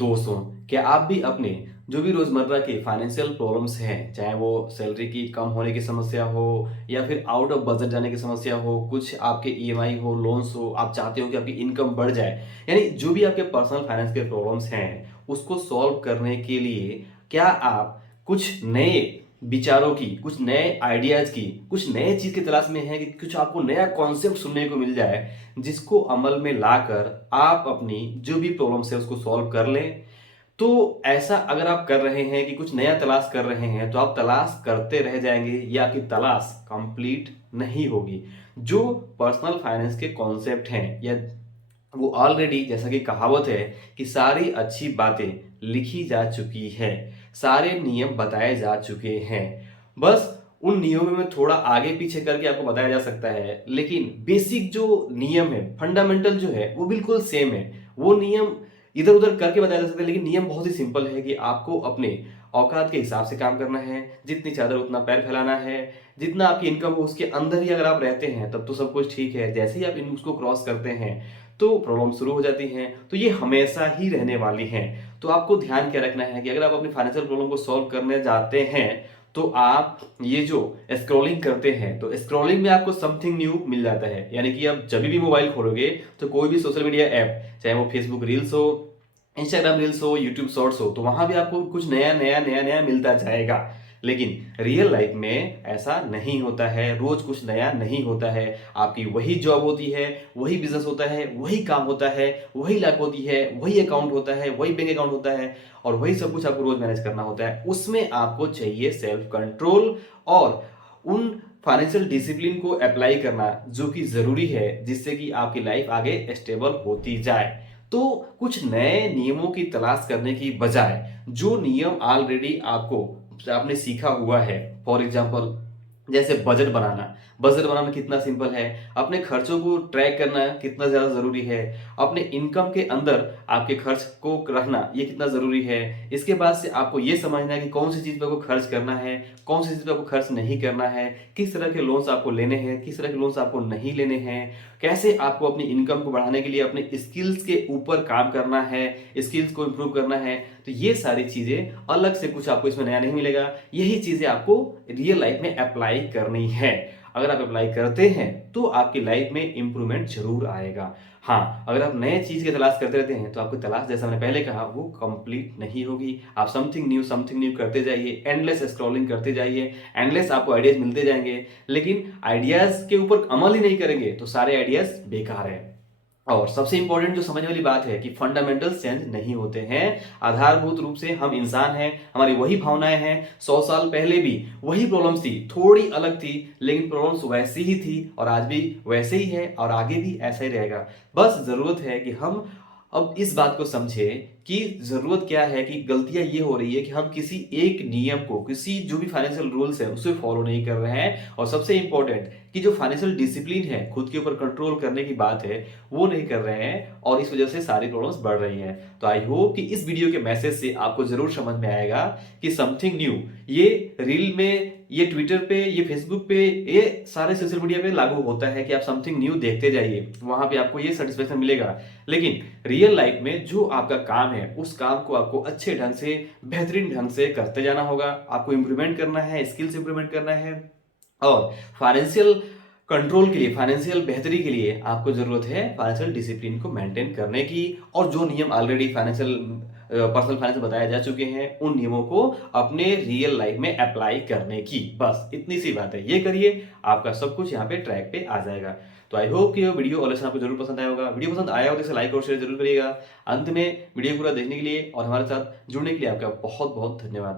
दोस्तों, क्या आप भी अपने जो भी रोज़मर्रा के फाइनेंशियल प्रॉब्लम्स हैं, चाहे वो सैलरी की कम होने की समस्या हो या फिर आउट ऑफ बजट जाने की समस्या हो, कुछ आपके ईएमआई हो, लोन्स हो, आप चाहते हो कि आपकी इनकम बढ़ जाए, यानी जो भी आपके पर्सनल फाइनेंस के प्रॉब्लम्स हैं, उसको सॉल्व करने के लिए क्या आप कुछ नए विचारों की, कुछ नए आइडियाज़ की, कुछ नए चीज़ की तलाश में हैं कि कुछ आपको नया कॉन्सेप्ट सुनने को मिल जाए, जिसको अमल में लाकर आप अपनी जो भी प्रॉब्लम्स है उसको सॉल्व कर लें। तो ऐसा अगर आप कर रहे हैं कि कुछ नया तलाश कर रहे हैं, तो आप तलाश करते रह जाएँगे या आपकी तलाश कंप्लीट नहीं होगी। जो पर्सनल फाइनेंस के कॉन्सेप्ट हैं या वो ऑलरेडी जैसा कि कहावत है कि सारी अच्छी बातें लिखी जा चुकी है, सारे नियम बताए जा चुके हैं। बस उन नियमों में थोड़ा आगे-पीछे करके आपको बताया जा सकता है, लेकिन बेसिक जो नियम है, फंडामेंटल जो है, वो बिल्कुल सेम है। वो नियम इधर-उधर करके बताया जा सकता है, लेकिन नियम बहुत ही सिंपल है कि आपको अपने औकात के हिसाब से काम करना है, जितनी चादर उतना पैर फैलाना है, जितना आपकी इनकम हो उसके अंदर ही अगर आप रहते हैं, तब तो सब कुछ ठीक है। जैसे ही आप इन उसको क्रॉस करते हैं, तो प्रॉब्लम शुरू हो जाती हैं, तो ये हमेशा ही रहने वाली हैं। तो आपको ध्यान क्या रखना है कि अगर आप अपनी फाइनेंशियल प्रॉब्लम को सॉल्व करने जाते हैं, तो आप ये जो स्क्रॉलिंग करते हैं, तो स्क्रॉलिंग में आपको समथिंग न्यू मिल जाता है। यानी कि आप जभी भी मोबाइल खोलोगे, तो कोई भी सोशल मीडिया ऐप, चाहे वो फेसबुक रील्स हो, इंस्टाग्राम रील्स हो, यूट्यूब शॉर्ट्स हो, तो वहाँ भी आपको कुछ नया मिलता जाएगा। लेकिन रियल लाइफ में ऐसा नहीं होता है, रोज़ कुछ नया नहीं होता है। आपकी वही जॉब होती है, वही बिज़नेस होता है, वही काम होता है, वही लाइफ होती है, वही अकाउंट होता है, वही बैंक अकाउंट होता है और वही सब कुछ आपको रोज़ मैनेज करना होता है। उसमें आपको चाहिए सेल्फ कंट्रोल और उन फाइनेंशियल डिसिप्लिन को अप्लाई करना जो कि ज़रूरी है, जिससे कि आपकी लाइफ आगे स्टेबल होती जाए। तो कुछ नए नियमों की तलाश करने की बजाय जो नियम ऑलरेडी आपने सीखा हुआ है, फॉर एग्जांपल जैसे बजट बनाना कितना सिंपल है, अपने खर्चों को ट्रैक करना कितना ज़्यादा ज़रूरी है, अपने इनकम के अंदर आपके खर्च को रखना ये कितना ज़रूरी है। इसके बाद से आपको ये समझना है कि कौन सी चीज़ पे आपको खर्च करना है, कौन सी चीज़ पे आपको खर्च नहीं करना है, किस तरह के लोन्स आपको लेने हैं, किस तरह के लोन्स आपको नहीं लेने हैं, कैसे आपको अपनी इनकम को बढ़ाने के लिए अपने स्किल्स के ऊपर काम करना है, स्किल्स को इम्प्रूव करना है। तो ये सारी चीज़ें अलग से कुछ आपको इसमें नया नहीं मिलेगा। यही चीज़ें आपको रियल लाइफ में अप्लाई करनी है। अगर आप अप्लाई करते हैं, तो आपकी लाइफ में इम्प्रूवमेंट ज़रूर आएगा। हाँ, अगर आप नए चीज़ की तलाश करते रहते हैं, तो आपकी तलाश जैसा मैंने पहले कहा वो कंप्लीट नहीं होगी। आप समथिंग न्यू करते जाइए, एंडलेस स्क्रॉलिंग करते जाइए, एंडलेस आपको आइडियाज़ मिलते जाएँगे, लेकिन आइडियाज़ के ऊपर अमल ही नहीं करेंगे, तो सारे आइडियाज़ बेकार हैं। और सबसे इंपॉर्टेंट जो समझने वाली बात है कि फंडामेंटल्स चेंज नहीं होते हैं। आधारभूत रूप से हम इंसान हैं, हमारी वही भावनाएं हैं। 100 साल पहले भी वही प्रॉब्लम्स थी, थोड़ी अलग थी, लेकिन प्रॉब्लम्स वैसी ही थी और आज भी वैसे ही है और आगे भी ऐसा ही रहेगा। बस ज़रूरत है कि हम अब इस बात को समझें कि ज़रूरत क्या है, कि गलतियाँ ये हो रही है कि हम किसी एक नियम को, किसी जो भी फाइनेंशियल रूल्स हैं, उसे फॉलो नहीं कर रहे हैं और सबसे इम्पोर्टेंट कि जो फाइनेंशियल डिसिप्लिन है, खुद के ऊपर कंट्रोल करने की बात है, वो नहीं कर रहे हैं और इस वजह से सारी प्रॉब्लम्स बढ़ रही हैं। तो आई होप कि इस वीडियो के मैसेज से आपको ज़रूर समझ में आएगा कि समथिंग न्यू ये रील में, ये ट्विटर पे, ये फेसबुक पे, ये सारे सोशल मीडिया पे लागू होता है कि आप समथिंग न्यू देखते जाइए, वहाँ पे आपको ये सैटिस्फैक्शन मिलेगा। लेकिन रियल लाइफ में जो आपका काम है, उस काम को आपको अच्छे ढंग से, बेहतरीन ढंग से करते जाना होगा। आपको इम्प्रूवमेंट करना है, स्किल्स इम्प्रूवमेंट करना है और फाइनेंशियल कंट्रोल के लिए, फाइनेंशियल बेहतरी के लिए आपको ज़रूरत है फाइनेंशियल डिसिप्लिन को मेंटेन करने की और जो नियम ऑलरेडी पर्सनल फाइनेंस में बताए जा चुके हैं, उन नियमों को अपने रियल लाइफ में अप्लाई करने की। बस इतनी सी बात है, ये करिए, आपका सब कुछ यहाँ पे ट्रैक पे आ जाएगा। तो आई होप कि ये वीडियो और लेसन आपको जरूर पसंद आया होगा। वीडियो पसंद आया हो तो इसे लाइक और शेयर जरूर करिएगा। अंत में वीडियो पूरा देखने के लिए और हमारे साथ जुड़ने के लिए आपका बहुत बहुत धन्यवाद।